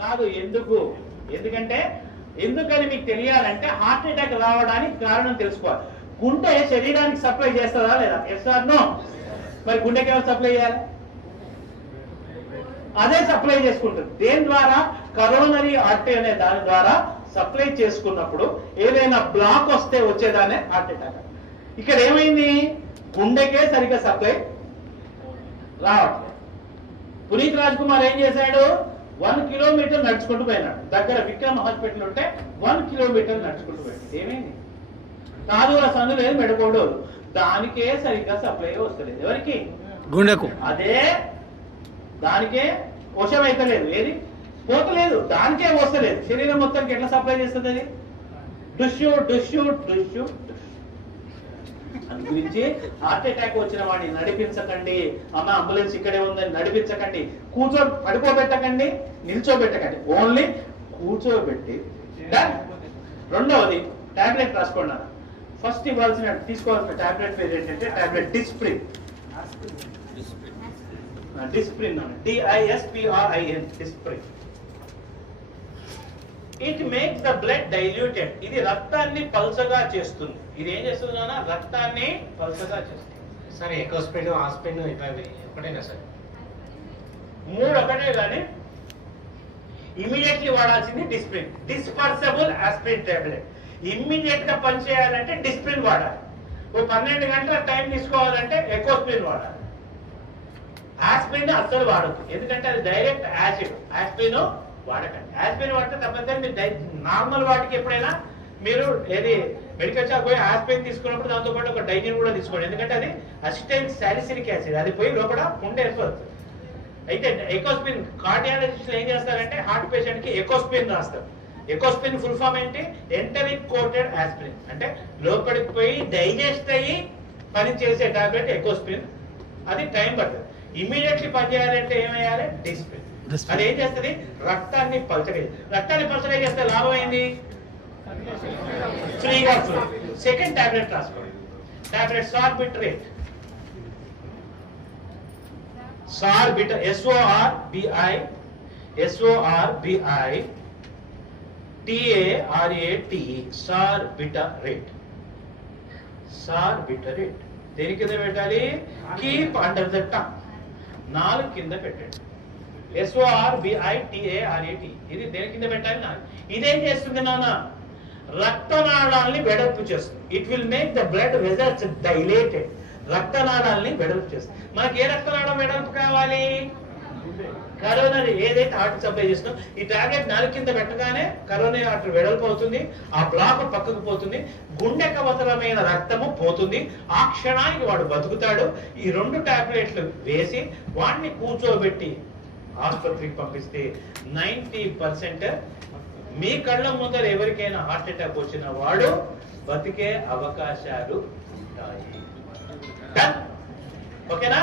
కాదు. ఎందుకంటే ఎందుకని మీకు తెలియాలంటే హార్ట్ అటాక్ రావడానికి కారణం తెలుసుకోవాలి. గుండె శరీరానికి సప్లై చేస్తుందా లేదా? Yes or no? మరి గుండెకి ఎవరు సప్లై చేయాలి? అదే సప్లై చేసుకుంటుంది. దేని ద్వారా? కరోనరీ ఆర్టరీ అనే దాని ద్వారా సప్లై చేసుకున్నప్పుడు ఏదైనా బ్లాక్ వస్తే వచ్చేదానే హార్ట్ అటాక్. ఇక్కడ ఏమైంది? గుండెకే సరిగ్గా సప్లై రావట్లేదు. పునీత్ రాజ్ కుమార్ ఏం చేశాడు? 1 కిలోమీటర్ నడుచుకుంటూ పోయినాడు. దగ్గర విక్రమ్ హాస్పిటల్ ఉంటే 1 కిలోమీటర్ నడుచుకుంటూ పోయాడు. ఏమైంది? కాదుల సందు లేదు, మెడకోడోలు, దానికే సరిగ్గా సప్లై వస్తలేదు. ఎవరికి? గుండెకు. అదే దానికే వశం అయితే లేదు, ఏది పోతలేదు, దానికే వస్తలేదు. శరీరం మొత్తానికి ఎట్లా సప్లై చేస్తుంది అది? డుష్యూ డుష్యూ డుష్యూ. అందు గురించి హార్ట్ అటాక్ వచ్చిన వాడిని నడిపించకండి. అమ్మ అంబులెన్స్ ఇక్కడే ఉందని నడిపించకండి. పడుకోబెట్టకండి, నిల్చోబెట్టకండి, ఓన్లీ కూర్చోబెట్టి. రెండవది టాబ్లెట్ రాసుకోండి. ఫస్ట్ తీసుకోవాల్సిన టాబ్లెట్ పేరు ఏంటంటే tablet Disprin. Disprin, DISPRIN, Disprin. It makes the blood diluted. ఇది రక్తాన్ని పల్చగా చేస్తుంది. ఇది ఏం చేస్తుంది నాన్న? రక్తాన్ని పల్చగా చేస్తుంది. సరే, ఎకోస్ప్రిన్, ఆస్ప్రిన్ ఒకటేనా సార్? 3 ఒకటే, కానీ ఇమీడియట్లీ వాడాల్సింది Disprin. Dispersible aspirin tablet. Immediate గా పనిచేయాలంటే డిస్ప్రిన్ వాడాలి. 12 గంటల టైం తీసుకోవాలంటే ఎకోస్ప్రిన్ వాడాలి. ఆస్ప్రిన్ అస్సలు వాడద్దు, ఎందుకంటే అది డైరెక్ట్ యాసిడ్. ఆస్ప్రిన్ వాడకండి. ఆస్ప్రిన్ వాడితే తప్పనిసరి మీరు నార్మల్ వాటికి ఎప్పుడైనా మీరు ఏది మెడికల్ షాప్ పోయి ఆస్ప్రిన్ తీసుకున్నప్పుడు దాంతో పాటు ఒక డైజిన్ కూడా తీసుకోండి. ఎందుకంటే అది అసిటైల్ సాలిసిలిక్ యాసిడ్, అది పోయి లోపల ఉండే ఏర్పడుతుంది. అయితే ఎకోస్ప్రిన్ కార్డియాలజిస్టులు ఏం చేస్తారంటే హార్ట్ పేషెంట్ కి ఎకోస్ప్రిన్ రాస్తారు. ఎకోస్ప్రిన్ ఫుల్ ఫామ్ ఏంటి? Enteric coated aspirin. అంటే లోపలికి పోయి డైజెస్ట్ అయ్యి పని చేసే టాబ్లెట్ ఎకోస్ప్రిన్. అది టైం పడుతుంది. ఇమీడియట్లీ పనిచేయాలంటే ఏమయ్యాలి? డిస్ప్రిన్. అది ఏం చేస్తుంది? రక్తాన్ని పల్చగా. రక్తాన్ని పల్చగా చేస్తే లాభం ఏంది? ఫ్రీగా ఫ్లో. సెకండ్ టాబ్లెట్ రాసుకోండి. టాబ్లెట్ సార్బిట్రేట్. సార్బిటర్, SORBITARATE, సార్బిటరేట్. సార్బిటరేట్ దేని కింద పెట్టాలి? కీప్ అండర్ ద టంగ్, నాలుగు కింద పెట్టండి. SORBITARATE, ఇది దేని కింద పెట్టాలి? ఇదేం చేస్తుంది నాన్న? రక్తనాళాలని వెడల్పు చేస్తుంది. It will make the blood vessels dilated. రక్తనాళాలని వెడల్పు చేస్తుంది. మనకి ఏ రక్తనాళం వెడల్పు కావాలి? కరోనరీ, ఏదైతే హార్ట్ సప్లై చేస్తుందో ఈ టాబ్లెట్ నాలుగు కింద పెట్టగానే కరోనరీ ఆర్టరీ వెడల్పు అవుతుంది. ఆ బ్లాక్ పక్కకు పోతుంది. గుండెకు అవసరమైన రక్తము పోతుంది. ఆ క్షణానికి వాడు బతుకుతాడు. ఈ 2 టాబ్లెట్లు వేసి వాడిని కూర్చోబెట్టి ఆసుపత్రికి పంపిస్తే 90% మీ కళ్ళ ముందర ఎవరికైనా హార్ట్ అటాక్ వచ్చిన వాడు బతికే అవకాశాలు ఉంటాయి. ఓకేనా?